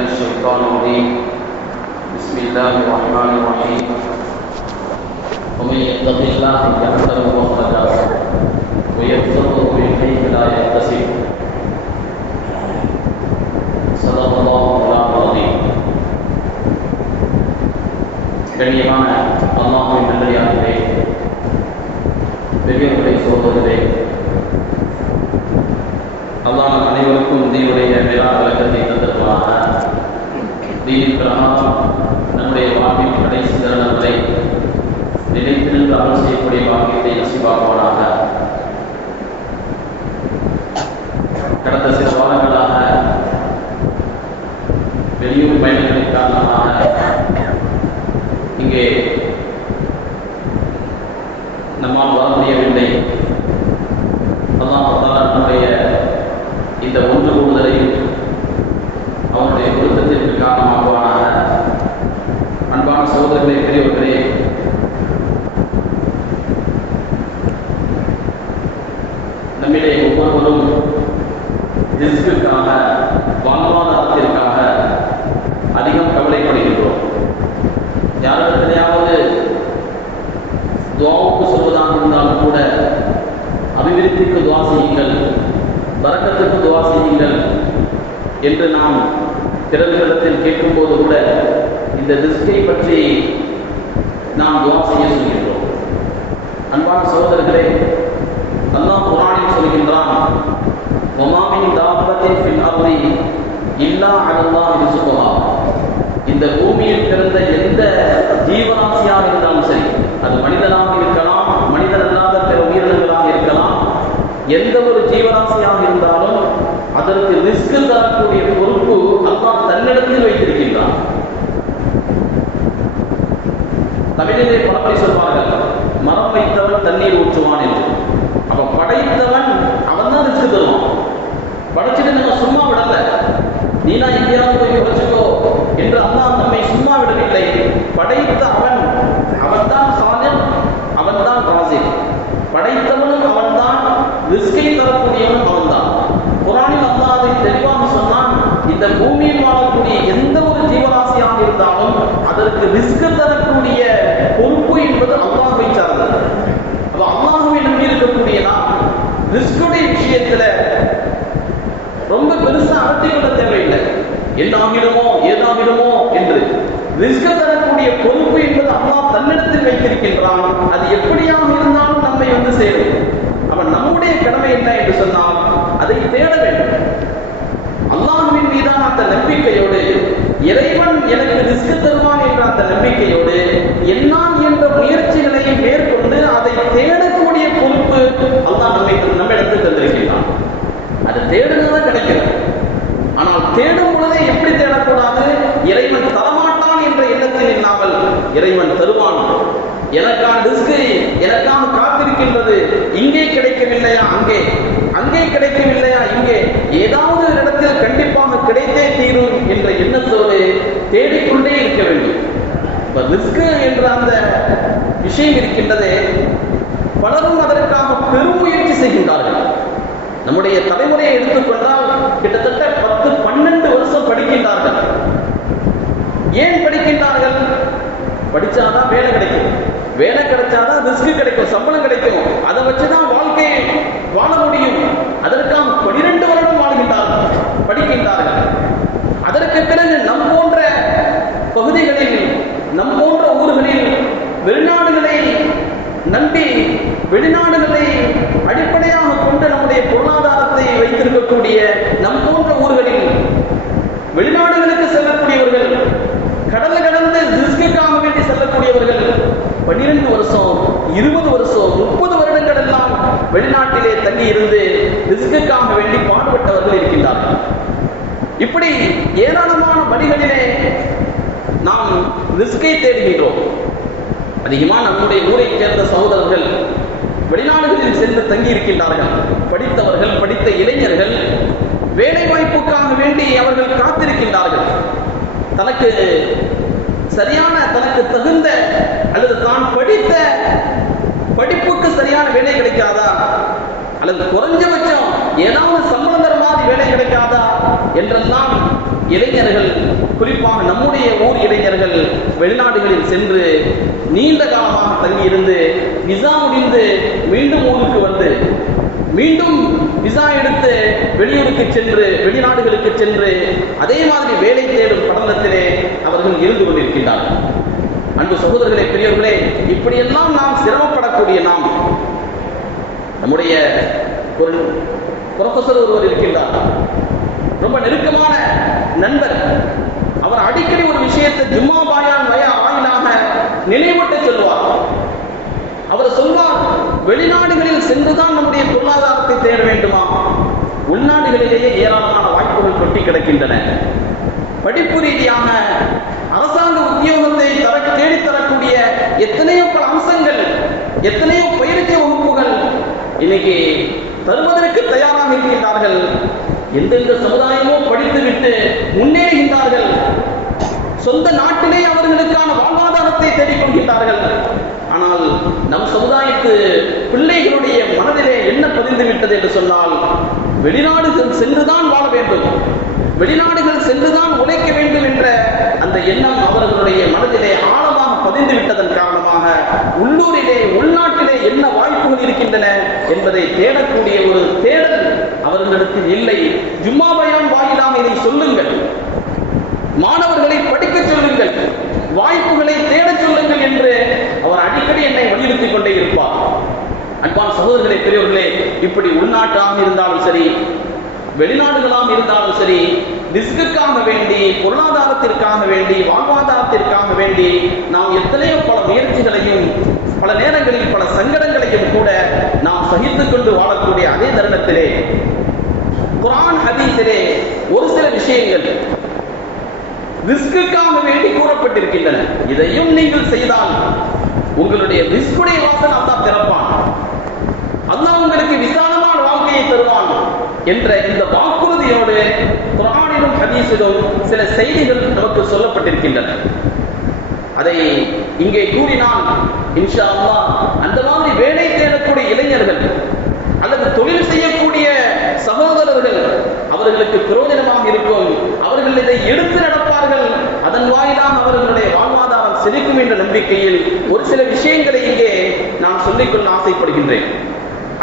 من الشيطان الرجيم بسم الله الرحمن الرحيم ومن يتق الله يجعل له مخرجا ويرزقه من حيث لا يحتسب صدق الله العظيم கண்ணியமான அல்லாஹின் நல்லடியார்களே பெரியவர்களை சோதரே அல்லாஹ் நம் அனைவருக்கும் தீனுடைய விழா விளக்கத்தை தந்திருப்பாக தீனின் பிரகாரம் நம்முடைய வாழ்வின் கடைசி தருணங்களை வரை நிலைத்து அமல் செய்யக்கூடிய பாக்கியத்தை நசிவாக்குவானாக கடந்த சில வாரங்களாக வெளியூர் பயணங்களின் காரணமாக இங்கே நம்மால் வர முடியவில்லை அல்லாஹ் நம்முடைய இந்த ஒன்று கூடுதலை அவனுடைய பொருத்தத்திற்கு காரணமாகுவானாக அன்பான சகோதரர்களே பெரியவர்களே நம்மிலே ஒவ்வொருவரும் ரிஸ்கிற்காக வாழ்வாதாரத்திற்காக அதிகம் கவலைப்படுகின்றோம். யாரிடத்திலேயாவது துவாவுக்கு சொல்வதாக இருந்தாலும் கூட அபிவிருத்திக்கு துவா செய்யுங்கள் வரக்கத்துக்கு துவா செய்யுங்கள் என்று நாம் பிறர்களிடத்தில் கேட்கும்போது கூட இந்த ரிஸ்கை பற்றி நாம் துவா செய்ய சொல்கின்றோம். அன்பான சகோதரர்களே அல்லாஹ் குரானில் சொல்கின்றான் ஒமாமின் தாபத்தின் பின் அருளி இல்லா அடல்லா இந்த பூமியில் பிறந்த எந்த ஜீவராசியாக இருந்தாலும் சரி அது மனிதனாக இருக்கலாம் மனிதன் அல்லாத பிற உயிரினங்களாக இருக்கலாம் எந்த ஒரு ஜீவராசியாக இருந்தாலும் அதற்கு ரிஸ்க் தரக்கூடிய பொறுப்பு அல்லாஹ் தன்னிடத்தில் வைத்திருக்கின்றான் தமிழிலே பலப்படி சொல்வார்கள் மரம் வைத்தவன் தண்ணீர் ஊற்றுவான் என்று அப்ப படைத்தவன் அவன் தான் ரிஸ்க் தருவான் படைச்சிட்டு நம்ம சும்மா விடல நீனா எங்கேயாவது போய் படைச்சுக்கோ என்று அல்லாஹ் நம்மை சும்மா விடவில்லை படைத்த அவன் அவன்தான் சாலிம் அவன்தான் ராசிக் படைத்தவனும் அவன்தான் ரிஸ்கை தரக்கூடியவனும் அவன்தான் குரானில் அல்லாஹ் அதை தெளிவாக சொன்னான் இந்த பூமியில் வாழக்கூடிய எந்த ஒரு ஜீவராசியாக இருந்தாலும் அதற்கு ரிஸ்க் தரக்கூடிய பொறுப்பு என்பது அல்லாஹுவை சார்ந்தது. அப்ப அல்லாஹுவை நம்பி இருக்கக்கூடிய நாம் ரிஸ்குடைய விஷயத்துல ரொம்ப பெருசா அகற்றி கொள்ள தேவையில்லை. என்ன ஆகிடுமோ ஏதாகிடுமோ என்று ரிஸ்க தரக்கூடிய பொறுப்பு என்பது அல்லாஹ் தன்னிடத்தில் வைத்திருக்கின்றான். அது எப்படியாக இருந்தாலும் நம்மை வந்து சேரும். அவன் நம்முடைய கடமை என்ன என்று சொன்னால் அதை தேட வேண்டும். அந்த நம்பிக்கையோடு இறைவன் எனக்கு ரிஸ்க் தருவான் என்ற அந்த நம்பிக்கையோடு என்னால் என்ற முயற்சிகளை மேற்கொண்டு அதை தேடக்கூடிய பொறுப்பு அல்லாஹ் நம்மை நம்மிடத்தில் தந்திருக்கிறான் அது தேடுனதான் கிடைக்கிறது ஆனால் தேடும் பொழுதே எப்படி தேடக்கூடாது? இறைவன் தரமாட்டான் என்ற எண்ணத்தில் இல்லாமல் இறைவன் தருவான். எனக்கான ரிஸ்க் எனக்காக காத்திருக்கின்றது. இங்கே கிடைக்கவில்லையா? அங்கே. அங்கே கிடைக்கவில்லையா? இங்கே. ஏதாவது ஒரு இடத்தில் கண்டிப்பாக கிடைத்தே தீரும் என்ற எண்ணத்தோடு தேடிக்கொண்டே இருக்க வேண்டும். இப்ப ரிஸ்க் என்ற அந்த விஷயம் இருக்கின்றதே பலரும் அதற்காக பெருமுயற்சி செய்கின்றார்கள். நம்முடைய தலைமுறையை எடுத்துக்கொண்டால் கிட்டத்தட்ட பத்து பன்னெண்டு வருஷம் படிக்கின்றார்கள். ஏன் படிக்கின்றார்கள்? படிச்சாதான் வேலை கிடைக்கும். வேலை கிடைச்சாதான் ரிஸ்க் கிடைக்கும் சம்பளம் கிடைக்கும். அதை வச்சுதான் வாழ்க்கையை வாழ முடியும் அதற்காக பனிரெண்டு வருடம் வாழ்கின்றார்கள் படிக்கின்றார்கள் பிறகு நம் போன்ற பகுதிகளில் நம் போன்ற ஊர்களில் வெளிநாடுகளை நம்பி வெளிநாடுகளை அடிப்படையாக கொண்டு நம்முடைய பொருளாதாரத்தை வைத்திருக்கக்கூடிய நம் போன்ற ஊர்களில் வெளிநாடுகளுக்கு செல்லக்கூடியவர்கள் கடல் கடந்து ரிஸ்குக்காக வேண்டி செல்லக்கூடியவர்கள் பன்னிரண்டு வருஷம் இருபது வருஷம் முப்பது வருடங்கள் எல்லாம் வெளிநாட்டிலே தங்கி இருந்து ரிஸ்குக்காக வேண்டி பாடுபட்டவர்கள் இருக்கின்றார்கள். இப்படி ஏராளமான வழிகளிலே நாம் ரிஸ்கை தேடுகின்றோம். அதிகமா நம்முடைய ஊரை சேர்ந்த சகோதரர்கள் வெளிநாடுகளில் சென்று தங்கி இருக்கின்றார்கள் படித்தவர்கள் படித்த இளைஞர்கள் வேலை வாய்ப்புக்காக வேண்டி அவர்கள் காத்திருக்கின்றார்கள். தனக்கு சரியான தனக்கு தகுந்த அல்லது தான் படித்த படிப்புக்கு சரியான வேலை கிடைக்காதா? அல்லது குறைஞ்சபட்சம் ஏதாவது சம்பளம் தர மாதிரி வேலை கிடைக்காதா? என்றெல்லாம் இளைஞர்கள் குறிப்பாக நம்முடைய ஊர் இளைஞர்கள் வெளிநாடுகளில் சென்று நீண்ட காலமாக தங்கியிருந்து விசா முடிந்து மீண்டும் ஊருக்கு வந்து மீண்டும் விசா எடுத்து வெளியூருக்கு சென்று வெளிநாடுகளுக்கு சென்று அதே மாதிரி வேலை தேடும் படலத்திலே அவர்கள் இருந்து கொண்டிருக்கின்றார்கள். அன்பு சகோதரர்களே பெரியவர்களே இப்படியெல்லாம் நாம் சிரமப்படக்கூடிய நாம் நம்முடைய ஒரு ப்ரொஃபசர் ஒருவர் இருக்கின்றார். ரொம்ப நெருக்கமான நண்பர். அவர் அடிக்கடி ஒரு விஷயத்தை ஜும்மா பாயான் வயா வாயிலாக நினைவூட்ட சொல்லுவார். அவர் சொல்வார் வெளிநாடுகளில் சென்றுதான் நம்முடைய பொருளாதாரத்தை தேட வேண்டுமா? உள்நாடுகளிலேயே ஏராளமான வாய்ப்புகள் கொட்டி கிடக்கின்றன. படிப்பு ரீதியாக அரசாங்க உத்தியோகத்தை தர தேடித் தரக்கூடிய எத்தனையோ பல அம்சங்கள் எத்தனையோ பயிற்சி வகுப்புகள் இன்னைக்கு தருவதற்கு தயாராக இருக்கின்றார்கள். எந்தெந்த சமுதாயமோ படித்துவிட்டு முன்னேறுகின்றார்கள் சொந்த நாட்டிலே அவர்களுக்கான வாழ்வாதாரத்தை தேடிக் கொள்கின்றார்கள் ஆனால் நம் சமுதாயத்து பிள்ளைகளுடைய மனதிலே என்ன பதிந்து விட்டது என்று சொன்னால் வெளிநாடுகள் சென்றுதான் வாழ வேண்டும். வெளிநாடுகள் சென்றுதான் உழைக்க வேண்டும் என்ற அந்த எண்ணம் அவர்களுடைய மனதிலே ஆழமாக பதிந்து விட்டதன் காரணமாக உள்ளூரிலே உள்நாட்டிலே என்ன வாய்ப்புகள் இருக்கின்றன என்பதை தேடக்கூடிய ஒரு தேடல் அவர்களிடத்தில் இல்லை. ஜும்மா பயம் வாயிலாக இதை சொல்லுங்கள். மாணவர்களை படிக்க சொல்லுங்கள். வாய்ப்புகளை தேடச் சொல்லுங்கள் என்று அவர் அடிக்கடி என்னை வலியுறுத்திக் கொண்டே இருப்பார். அன்பான சகோதரர்களே பெரியவர்களே இப்படி உள்நாட்டாக இருந்தாலும் சரி வெளிநாடுகளாக இருந்தாலும் சரி ரிஸ்க்குக்காக வேண்டி பொருளாதாரத்திற்காக வேண்டி வாழ்வாதாரத்திற்காக வேண்டி நாம் எத்தனையோ பல முயற்சிகளையும் பல நேரங்களில் பல சங்கடங்களையும் கூட சகித்துக் கொண்டு வாழக்கூடிய அதே தருணத்திலே குரான் ஹதீஸிலே ஒரு சில விஷயங்கள் ரிஸ்க்குக்காக வேண்டி கூறப்பட்டிருக்கின்றன. இதையும் நீங்கள் செய்தால் உங்களுடைய ரிஸ்குடைய வாசல் அல்லாஹ் திறப்பான். அல்லா உங்களுக்கு விசாலமான வாழ்க்கையை தருவான் என்ற இந்த வாக்குறுதியோடு குரானிலும் ஹதீஸிலும் சில செய்திகள் நமக்கு சொல்லப்பட்டிருக்கின்றன. அதை இங்கே கூறினால் இன்ஷா அல்லா அந்த மாதிரி வேலை தேடக்கூடிய இளைஞர்கள் அல்லது தொழில் செய்யக்கூடிய சகோதரர்கள் அவர்களுக்கு பிரயோஜனமாக இருக்கும். அவர்கள் இதை எடுத்து நடப்பார்கள். அதன் வாயிலாக அவர்களுடைய வாழ்வாதாரம் செழிக்கும் என்ற நம்பிக்கையில் ஒரு சில விஷயங்களை இங்கே நான் சொல்லிக்கொள்ள ஆசைப்படுகின்றேன்.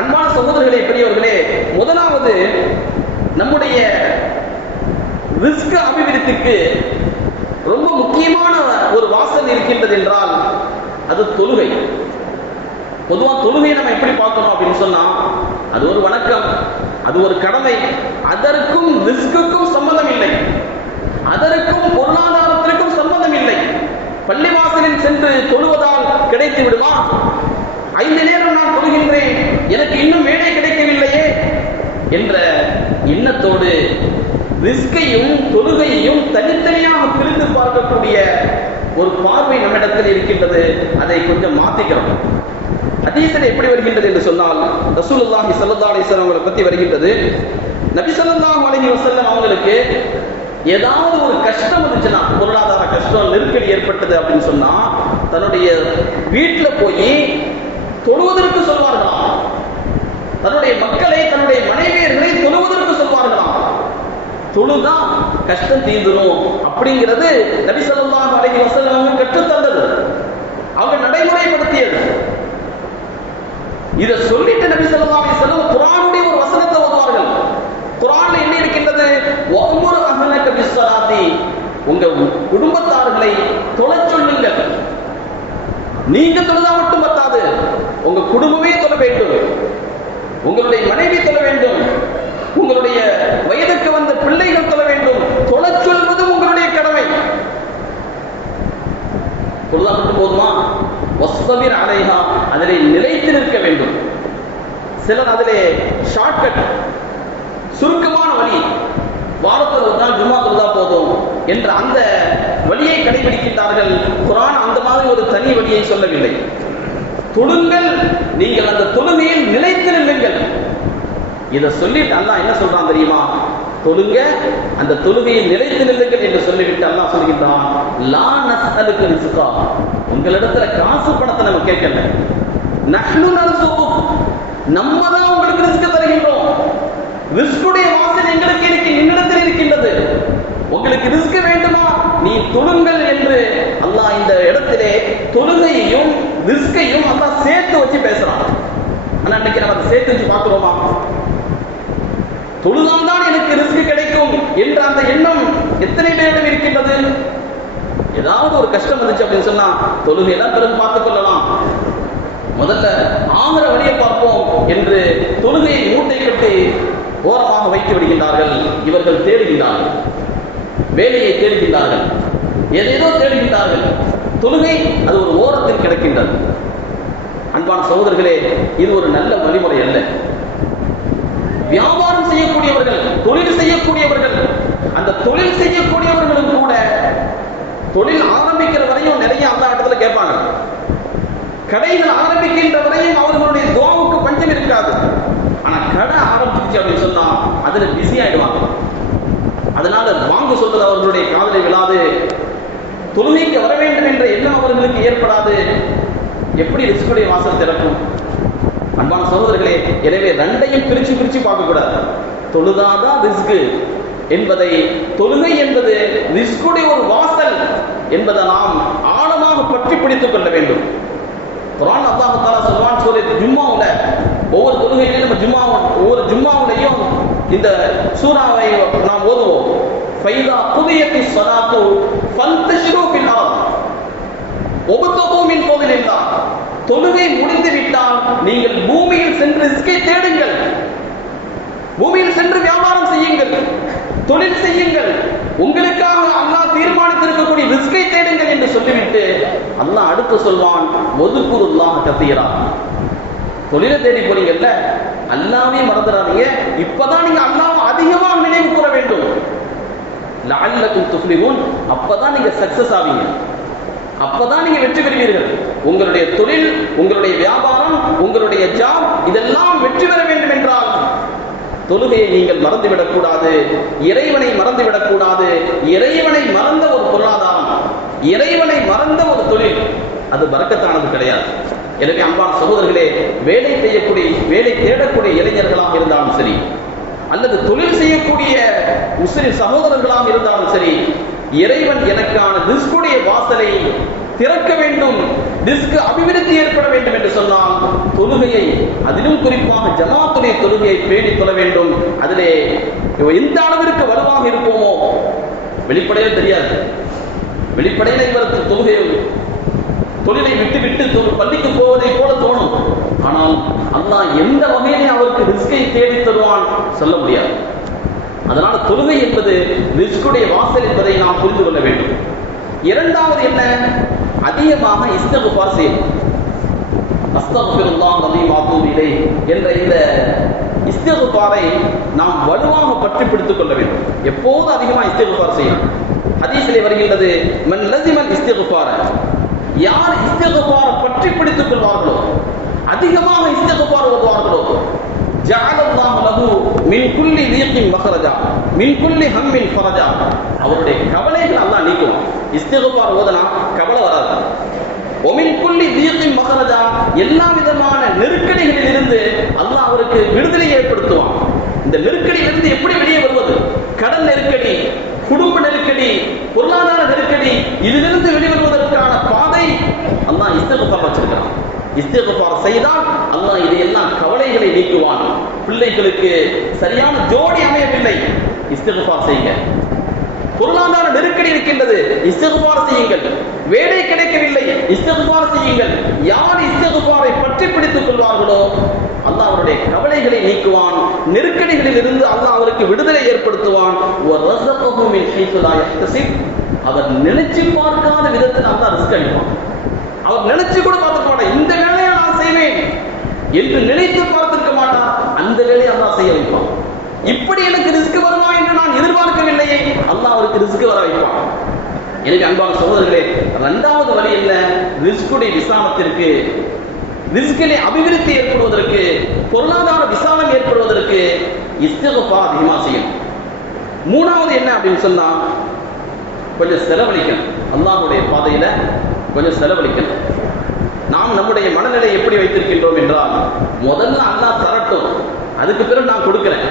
அன்பான சகோதரர்களே பெரியவர்களே முதலாவது நம்முடைய ரிஸ்க் அபிவிருத்திக்கு ரொம்ப முக்கியமான ஒரு வாசல் இருக்கின்றது என்றால் அது தொழுகை. பொதுவா தொழுகையை நம்ம எப்படி பார்க்கணும் அப்படின்னு சொன்னா அது ஒரு வணக்கம் அது ஒரு கடமை. அதற்கும் ரிஸ்க்குக்கும் சம்பந்தம் இல்லை. அதற்கும் பொருளாதாரத்திற்கும் சம்பந்தம் இல்லை. பள்ளிவாசலில் சென்று தொழுவதால் கிடைத்து விடுமா? ஐந்து நேரம் நான் தொழுகின்றேன் எனக்கு இன்னும் வேலை கிடைக்கவில்லையே என்ற எண்ணத்தோடு ரிஸ்கையும் தொழுகையையும் தனித்தனியாக பிரிந்து பார்க்கக்கூடிய ஒரு பார்வை நம்மிடத்தில் இருக்கின்றது. அதை கொஞ்சம் மாத்திக்கிறோம். ஹதீஸில் எப்படி வருகின்றது என்று சொன்னால் ரசூலுல்லாஹி ஸல்லல்லாஹு அலைஹி வஸல்லம் அவங்களை பத்தி வருகின்றது. நபி ஸல்லல்லாஹு அலைஹி வஸல்லம் அவங்களுக்கு ஏதாவது ஒரு கஷ்டம் இருந்துச்சுன்னா பொருளாதார கஷ்டம் நெருக்கடி ஏற்பட்டது அப்படின்னு சொன்னா தன்னுடைய வீட்டுல போய் தொழுவதற்கு சொல்வார்களாம் தன்னுடைய மக்களை தன்னுடைய மனைவியர்களை தொழுவதற்கு சொல்வார்களாம் தொழுதா கஷ்டம் தீந்துரும் அப்படிங்கிறது நபி ஸல்லல்லாஹு அலைஹி வஸல்லம் அவங்க தந்தது அவங்க நடைமுறைப்படுத்தியது. இதை சொல்லிட்டு நபி ஸல்லல்லாஹு அலைஹி குரானுடைய ஒரு வசனத்தை ஓதுவார்கள். குரான்ல என்ன இருக்கின்றது? ஒவ்வொரு அஹ்லக பிஸ்ஸலாத்தி. உங்க குடும்பத்தார்களை தொலை சொல்லுங்கள். நீங்க தொழுதா மட்டும் பத்தாது. உங்க குடும்பமே தொழ வேண்டும். உங்களுடைய மனைவி தொழ வேண்டும். உங்களுடைய வயதுக்கு வந்த பிள்ளைகள் தொழ வேண்டும். தொலை சொல்வதும் உங்களுடைய கடமை. தொழுதா மட்டும் போதுமா? வஸ்தபிர் அலைகா அதிலே நிலைத்து நிற்க வேண்டும். சிலர் அதிலே ஷார்ட்கட் சுருக்கமான வழி. வாரத்தில் ஒரு நாள் ஜும்மா தொழுதா போதும் என்ற அந்த வழியை கடைபிடிக்கின்றார்கள். குரான் அந்த மாதிரி ஒரு தனி வழியை சொல்லவில்லை. தொழுங்கள் நீங்கள் அந்த தொழுமையில் நிலைத்து நில்லுங்கள். இதை சொல்லிட்டு அல்லாஹ் என்ன சொல்றான் தெரியுமா? தொழுங்க அந்த தொழுகையில் நிலைத்து நில்லுங்கள் என்று சொல்லிவிட்டு அல்லாஹ் சொல்கின்றான் லா நஸ்அலுக்கு ரிஸ்கா. உங்களிடத்துல காசு பணத்தை நம்ம கேட்கல. நஹ்னு நர்சுகுக் நம்ம தான் உங்களுக்கு ரிஸ்க் தருகின்றோம். ரிஸ்குடைய வாசல் எங்களுக்கு இருக்கு என்னிடத்தில் இருக்கின்றது. உங்களுக்கு ரிஸ்க் வேண்டுமா? நீ தொழுங்கள் என்று அல்லாஹ் இந்த இடத்திலே தொழுகையையும் ரிஸ்கையும் அல்லாஹ் சேர்த்து வச்சு பேசுறான். ஆனா இன்னைக்கு நம்ம அதை சேர்த்து வச்சு பார்க்கிறோமா தொழுதால்தான் எனக்கு ரிஸ்க் கிடைக்கும் என்ற அந்த எண்ணம் எத்தனை பேரிடம் இருக்கின்றது? ஏதாவது ஒரு கஷ்டம் வந்துச்சு அப்படின்னு சொன்னா தொழுகையெல்லாம் பிறகு பார்த்துக் கொள்ளலாம். முதல்ல ஆகிற வழியை பார்ப்போம் என்று தொழுகையை மூட்டை கட்டி ஓரமாக வைத்து விடுகின்றார்கள். இவர்கள் தேடுகின்றார்கள். வேலையை தேடுகின்றார்கள். எதேதோ தேடுகின்றார்கள். தொழுகை அது ஒரு ஓரத்தில் கிடக்கின்றது. அன்பான சகோதரர்களே இது ஒரு நல்ல வழிமுறை அல்ல. வியாபாரம் செய்யக்கூடியவர்கள் தொழில் செய்யக்கூடியவர்கள் அந்த தொழில் செய்யக்கூடியவர்களும் கூட தொழில் ஆரம்பிக்கிற வரையும் நிறைய அந்த இடத்துல கேட்பாங்க. கடைகள் ஆரம்பிக்கின்ற வரையும் அவர்களுடைய துவாவுக்கு பஞ்சம் இருக்காது. ஆனா கடை ஆரம்பிச்சு அப்படின்னு சொன்னா அதுல பிஸி ஆயிடுவாங்க. அதனால வாங்க சொல்வது அவர்களுடைய காதலை விழாது. தொழுமைக்கு வர வேண்டும் என்ற எண்ணம் அவர்களுக்கு ஏற்படாது. எப்படி ரிஸ்குடைய வாசல் திறக்கும்? அன்பான சகோதரர்களே எனவே ரெண்டையும் பிரிச்சு பிரிச்சு பார்க்க கூடாது தொழுதாதான் ரிஸ்க் என்பதை தொழுகை என்பது ரிஸ்குடைய ஒரு வாசல் என்பதை நாம் ஆழமாக பற்றி பிடித்துக் கொள்ள வேண்டும். குரான் அல்லாஹ் தாலா சொல்வான் சூரிய ஜும்மாவுல ஒவ்வொரு தொழுகையிலையும் நம்ம ஜும்மா ஒவ்வொரு ஜும்மாவுலையும் இந்த சூறாவை நாம் ஓதுவோம். ஃபைதா புதியத்தி சலாத்து ஃபந்தஷிரு ஃபில் அர்த். ஒபத்தபு மின் ஃபضலில்லா தொழுகை முடிந்து விட்டால் நீங்கள் பூமியில் சென்று ரிஸ்கை தேடுங்கள். பூமியில் சென்று வியாபாரம் செய்யுங்கள். தொழில் செய்யுங்கள். உங்களுக்காக அல்லாஹ் தீர்மானித்திருக்கக்கூடிய ரிஸ்கை தேடுங்கள் என்று சொல்லிவிட்டு அல்லாஹ் அடுத்து சொல்வான் ஒதுக்குருல்லாஹ் கத்தீரா. தொழிலை தேடி போறீங்கல்ல அல்லாவே மறந்துடாதீங்க இப்பதான் நீங்க அல்லாஹ் அதிகமா நினைவு கூற வேண்டும். லஅல்லக்கும் துஃப்லிஹூன் அப்பதான் நீங்க சக்சஸ் ஆவீங்க. அப்பதான் நீங்க வெற்றி பெறுவீர்கள். உங்களுடைய தொழில் உங்களுடைய வியாபாரம் உங்களுடைய ஜாப் இதெல்லாம் வெற்றி பெற வேண்டும் என்றால் தொழுகையை நீங்கள் மறந்துவிடக்கூடாது இறைவனை மறந்துவிடக்கூடாது இறைவனை மறந்த ஒரு பொருளாதாரம் இறைவனை மறந்த ஒரு தொழில் அது பறக்கத்தானது கிடையாது. எனவே அன்பான சகோதரர்களே வேலை செய்யக்கூடிய வேலை தேடக்கூடிய இளைஞர்களாக இருந்தாலும் சரி அல்லது தொழில் செய்யக்கூடிய முஸ்லிம் சகோதரர்களாக இருந்தாலும் சரி இறைவன் எனக்கான ரிஸ்குடைய வாசலை திறக்க வேண்டும். ரிஸ்க்கு அபிவிருத்தி ஏற்பட வேண்டும் என்று சொன்னால் தொழுகையை அதிலும் குறிப்பாக ஜமாத்துடைய தொழுகையை பேணி தொழ வேண்டும். அதிலே எந்த அளவிற்கு வலுவாக இருப்போமோ வெளிப்படையே தெரியாது. வெளிப்படையில இவருக்கு தொழுகை தொழிலை விட்டு விட்டு பள்ளிக்கு போவதை போல தோணும். ஆனால் அண்ணா எந்த வகையிலே அவருக்கு ரிஸ்கை தேடி தருவான் சொல்ல முடியாது. அதனால தொழுகை என்பது ரிஸ்குடைய வாசல் என்பதை நாம் புரிந்து கொள்ள வேண்டும். இரண்டாவது என்ன? அதிகமாக இஸ்தகுபார் செய்யும். அஸ்தகுல்லாஹ் அலீம் என்ற இந்த இஸ்தகுபாரை நாம் வலுவாக பற்றி பிடித்துக் கொள்ள வேண்டும். எப்போது அதிகமாக இஸ்தகுபார் செய்யும் ஹதீஸிலே வருகின்றது மன் லசிமன் இஸ்தகுபார யார் இஸ்தகுபார பற்றி பிடித்துக் கொள்வார்களோ அதிகமாக இஸ்தகுபார் ஓதுவார்களோ ஜஅலல்லாஹு லஹு மின் குல்லி தீக்கின் மஹரஜா மின் குல்லி ஹம்மின் ஃபரஜா. அவருடைய கவலைகள் அல்லாஹ் நீக்குவான் இஸ்திகுபார் ஓதனா கவலை வராது. ஒமின் குல்லி தீக்கின் மஹரஜா எல்லா விதமான நெருக்கடிகளில் இருந்து அல்லாஹ் அவருக்கு விடுதலை ஏற்படுத்துவான். இந்த நெருக்கடியிலிருந்து எப்படி வெளியே வருவது? கடன் நெருக்கடி குடும்ப நெருக்கடி பொருளாதார நெருக்கடி இதிலிருந்து வெளிவருவதற்கான பாதை அல்லாஹ் இஸ்திகுபார் வச்சிருக்கிறான். இஸ்திகபார் செய்தால் அல்லாஹ் இதையெல்லாம் கவலைகளை நீக்குவான். பிள்ளைகளுக்கு சரியான ஜோடி அமையவில்லை. இஸ்திகபார் செய்யுங்க. பொருளாதார நெருக்கடி இருக்கின்றது. இஸ்திகுபார் செய்யுங்கள். வேலை கிடைக்கவில்லை. இஸ்திகுபார் செய்யுங்கள். யார் இஸ்திகுபாரை பற்றி பிடித்துக் கொள்வார்களோ அல்லாஹ் அவருடைய கவலைகளை நீக்குவான். நெருக்கடிகளில் இருந்து அல்லாஹ் அவருக்கு விடுதலை ஏற்படுத்துவான். அவர் நினைச்சு பார்க்காத விதத்தில் அல்லாஹ் ரிஸ்க் அளிப்பான். அவர் நினைச்சு கூட பார்த்துக்க மாட்டார் இந்த என்று நினைத்து பார்த்திருக்க மாட்டார். அந்த வேலையை அல்லாஹ் செய்ய வைப்பான். இப்படி எனக்கு ரிஸ்க் வருமா என்று நான் எதிர்பார்க்கவில்லையே. அல்லாஹ் அவருக்கு ரிஸ்க் வர வைப்பான். எனவே அன்பான சகோதரர்களே இரண்டாவது வழி என்ன? ரிஸ்குடைய விசாலத்திற்கு ரிஸ்கிலே அபிவிருத்தி ஏற்படுவதற்கு பொருளாதார விசாலம் ஏற்படுவதற்கு இஸ்தகப்பா அதிகமாக செய்யணும். மூணாவது என்ன அப்படின்னு சொன்னா கொஞ்சம் செலவழிக்கணும். அல்லாஹுடைய பாதையில கொஞ்சம் செலவழிக்கணும். நாம் நம்முடைய மனநிலை எப்படி வைத்திருக்கின்றோம் என்றால் முதல்ல அல்லா தரட்டும் அதுக்கு பிறகு நான் கொடுக்கிறேன்.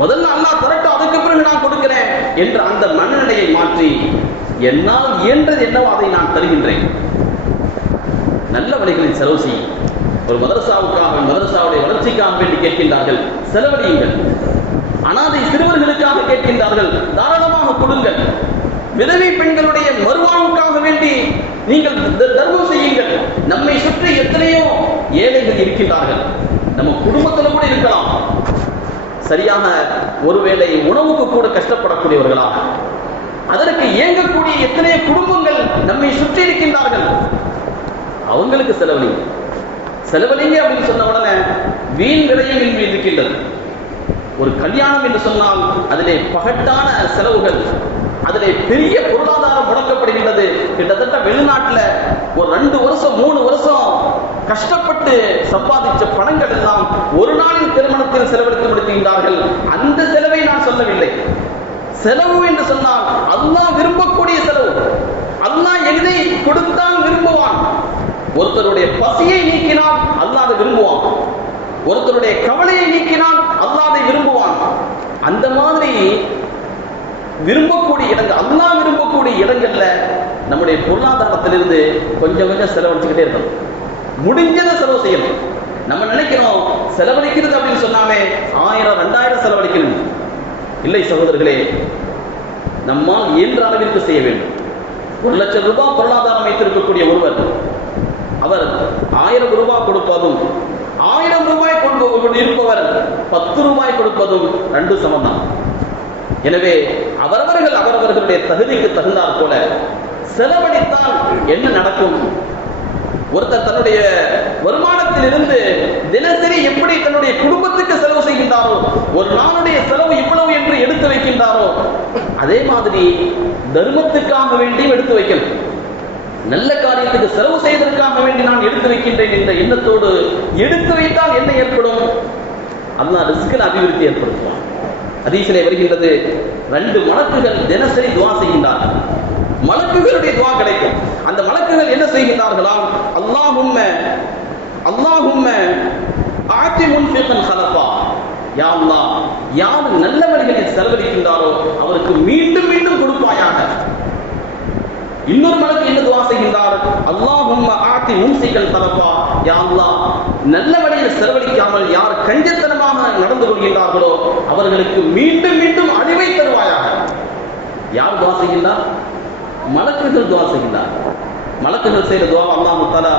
முதல்ல அல்லா தரட்டும் அதுக்கு பிறகு நான் கொடுக்கிறேன் என்று அந்த மனநிலையை மாற்றி என்னால் இயன்றது என்னவோ அதை நான் தருகின்றேன். நல்ல வழிகளில் செலவு செய்யும் ஒரு மதரசாவுக்காக மதரசாவுடைய வளர்ச்சிக்காக வேண்டி கேட்கின்றார்கள் செலவழியுங்கள். அனாதை சிறுவர்களுக்காக கேட்கின்றார்கள் தாராளமாக கொடுங்கள். விதவை பெண்களுடைய மறுவாழ்வுக்காக வேண்டி நீங்கள் தர்மம் செய்யுங்கள். நம்மை சுற்றி எத்தனையோ ஏழைகள் இருக்கின்றார்கள். நம்ம குடும்பத்துல கூட இருக்கலாம். சரியாக ஒருவேளை உணவுக்கு கூட கஷ்டப்படக்கூடியவர்களாக. அதற்கு இயங்கக்கூடிய எத்தனையோ குடும்பங்கள் நம்மை சுற்றி இருக்கின்றார்கள். அவங்களுக்கு செலவழிங்க. செலவழிங்க அப்படின்னு சொன்ன உடனே வீண் விலையும் இன்றி இருக்கின்றது. ஒரு கல்யாணம் என்று சொன்னால் அதிலே பகட்டான செலவுகள். அதிலே பெரிய பொருளாதாரம் முடக்கப்படுகின்றது. கிட்டத்தட்ட வெளிநாட்டுல ஒரு ரெண்டு வருஷம் மூணு வருஷம் கஷ்டப்பட்டு சம்பாதிச்ச பணங்கள் எல்லாம் ஒரு நாளின் திருமணத்தில் செலவழித்து முடிக்கின்றார்கள் அந்த செலவை நான் சொல்லவில்லை. செலவு என்று சொன்னால் அல்லாஹ் விரும்பக்கூடிய செலவு. அல்லாஹ் எளிதை கொடுத்தால் விரும்புவான். ஒருத்தருடைய பசியை நீக்கினால் அல்லாத அதை விரும்புவான். ஒருத்தருடைய கவலையை நீக்கினால் அல்லாஹ் அதை விரும்புவான். அந்த மாதிரி விரும்பக்கூடிய இடங்கள் அல்லா விரும்பக்கூடிய இடங்கள்ல நம்முடைய பொருளாதாரத்திலிருந்து கொஞ்சம் கொஞ்சம் செலவழிச்சுக்கிட்டே இருக்கணும். முடிஞ்சதை செலவு செய்யணும். நம்ம நினைக்கிறோம் செலவழிக்கிறது அப்படின்னு சொன்னாலே ஆயிரம் ரெண்டாயிரம் செலவழிக்கணும். இல்லை சகோதரர்களே நம்மால் இயன்ற அளவிற்கு செய்ய வேண்டும். ஒரு லட்சம் ரூபாய் பொருளாதாரம் வைத்திருக்கக்கூடிய ஒருவர் அவர் ஆயிரம் ரூபாய் கொடுப்பதும் ஆயிரம் ரூபாய் கொண்டு இருப்பவர் பத்து ரூபாய் கொடுப்பதும் ரெண்டு சமம்தான். எனவே அவரவர்கள் அவரவர்களுடைய தகுதிக்கு தகுந்தார் போல செலவழித்தால் என்ன நடக்கும்? ஒருத்தர் தன்னுடைய வருமானத்திலிருந்து தினசரி எப்படி தன்னுடைய குடும்பத்துக்கு செலவு செய்கின்றாரோ ஒரு நாளுடைய செலவு இவ்வளவு என்று எடுத்து வைக்கின்றாரோ அதே மாதிரி தர்மத்துக்காக வேண்டியும் எடுத்து வைக்கணும். நல்ல காரியத்துக்கு செலவு செய்வதற்காக வேண்டி நான் எடுத்து வைக்கின்றேன் என்ற எண்ணத்தோடு எடுத்து வைத்தால் என்ன ஏற்படும்? அல்லாஹ் ரிஸ்கில் அபிவிருத்தி ஏற்படுத்துவான். ஹதீசிலே வருகின்றது ரெண்டு மலக்குகள் தினசரி துவா செய்கின்றார்கள். மலக்குகளுடைய துவா கிடைக்கும். அந்த மலக்குகள் என்ன செய்கின்றார்களாம்? அல்லாஹும்ம அல்லாஹும்ம ஆட்சி முன்ஃபிகன் ஹலஃபா. யா அல்லாஹ் யார் நல்ல வழிகளில் செலவழிக்கின்றாரோ அவருக்கு மீண்டும் மீண்டும் கொடுப்பாயாக. இன்னொரு மலக்கு என்ன துவா செய்கின்றார்? அல்லாஹும்ம ஆத்தி மும்சிகள் தரப்பா. யா நல்ல வழியில் செலவழிக்காமல் யார் கஞ்சத்தனமாக நடந்து கொள்கின்றார்களோ அவர்களுக்கு மீண்டும் மீண்டும் அழிவை தருவாயாக. யார் துவா செய்கின்றார்? மலக்குகள் துவா செய்கின்றார். மலக்குகள் செய்கிற துவா அல்லா தலா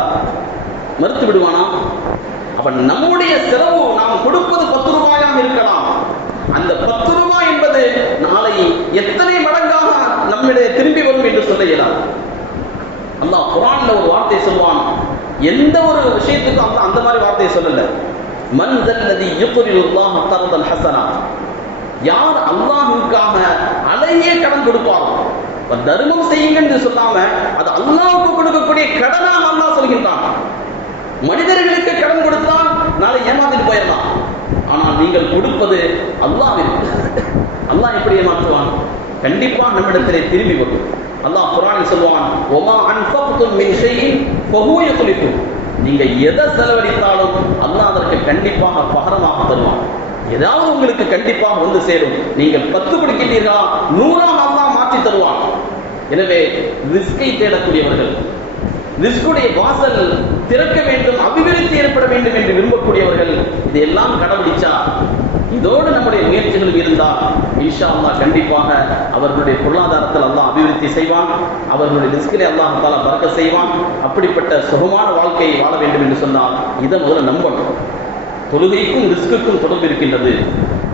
மறுத்து விடுவானா? அப்ப நம்முடைய செலவு நாம் கொடுப்பது பத்து ரூபாயாக இருக்கலாம். அந்த பத்து ரூபாய் என்பது நாளை எத்தனை மடங்காக நம்மிடையே திரும்பி வரும் என்று சொல்ல இயலாது. அல்லாஹ் குரான்ல ஒரு வார்த்தை சொல்வான் எந்த ஒரு விஷயத்துக்கும் அல்லாஹ் அந்த மாதிரி வார்த்தையை சொல்லல. மன்தல்லதி தல்லதி யுக்ரில்லாஹ் ஹசனா. யார் அல்லாஹுக்காக அலையே கடன் கொடுப்பாரோ தர்மம் செய்யுங்கன்னு சொல்லாம அது அல்லாவுக்கு கொடுக்கக்கூடிய கடனாக அல்லாஹ் சொல்கின்றான். மனிதர்களுக்கு கடன் கொடுத்தால் நாளை ஏமாத்திட்டு போயிடலாம். ஆனால் நீங்கள் கொடுப்பது அல்லாவிற்கு அல்லாஹ் எப்படி ஏமாற்றுவான். கண்டிப்பா நம்மிடத்திலே திரும்பி வரும். அல்லாஹ் குர்ஆனில் சொல்வான் ஒமா அன்ஃபக்தும் மின் ஷைஇன் ஃபஹுவ நீங்க எதை செலவழித்தாலும் அல்லாஹ் அதற்கு கண்டிப்பாக பகரமாக தருவான். ஏதாவது உங்களுக்கு கண்டிப்பாக வந்து சேரும். நீங்கள் பத்து கொடுக்கின்றீர்களா நூறாக அல்லாஹ் மாற்றி தருவான். எனவே ரிஸ்கை தேடக்கூடியவர்கள் ரிஸ்குடைய வாசல் திறக்க வேண்டும் அபிவிருத்தி ஏற்பட வேண்டும் என்று விரும்பக்கூடியவர்கள் இதையெல்லாம் கடைபிடிச்சா இதோடு நம்முடைய முயற்சிகள் இருந்தால் இன்ஷா அல்லா கண்டிப்பாக அவர்களுடைய பொருளாதாரத்தில் அல்லாஹ் அபிவிருத்தி செய்வான் அவர்களுடைய ரிஸ்கிலே அல்லாஹ் தாலா பறக்க செய்வான் அப்படிப்பட்ட சுகமான வாழ்க்கையை வாழ வேண்டும் என்று சொன்னால் இதை முதல்ல நம்பணும். தொழுகைக்கும் ரிஸ்க்குக்கும் தொடர்பு இருக்கின்றது.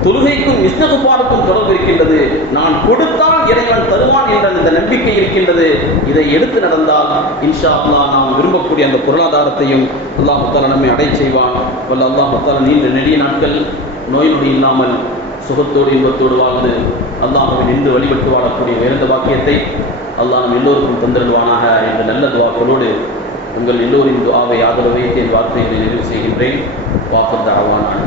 தொழுகைக்கும் இஸ்தகுபாருக்கும் தொடர்பு இருக்கின்றது. நான் கொடுத்தால் இறைவன் தருவான் என்ற இந்த நம்பிக்கை இருக்கின்றது. இதை எடுத்து நடந்தால் இன்ஷா அல்லா நாம் விரும்பக்கூடிய அந்த பொருளாதாரத்தையும் அல்லாஹ் தாலா நம்மை அடை செய்வான். வல்ல அல்லாஹ் தாலா நீண்ட நெடிய நாட்கள் நோய் நொடி இல்லாமல் சுகத்தோடு இன்பத்தோடு வாழ்ந்து அல்லாஹ்வை நின்று வழிபட்டு வாழக்கூடிய உயர்ந்த வாக்கியத்தை அல்லாஹ் நம் எல்லோருக்கும் தந்திருவானாக என்ற நல்ல துவாக்களோடு உங்கள் எல்லோரின் துவாவை ஆதரவை என் வார்த்தைகளை நிறைவு செய்கின்றேன். வாக்கு தரவானான்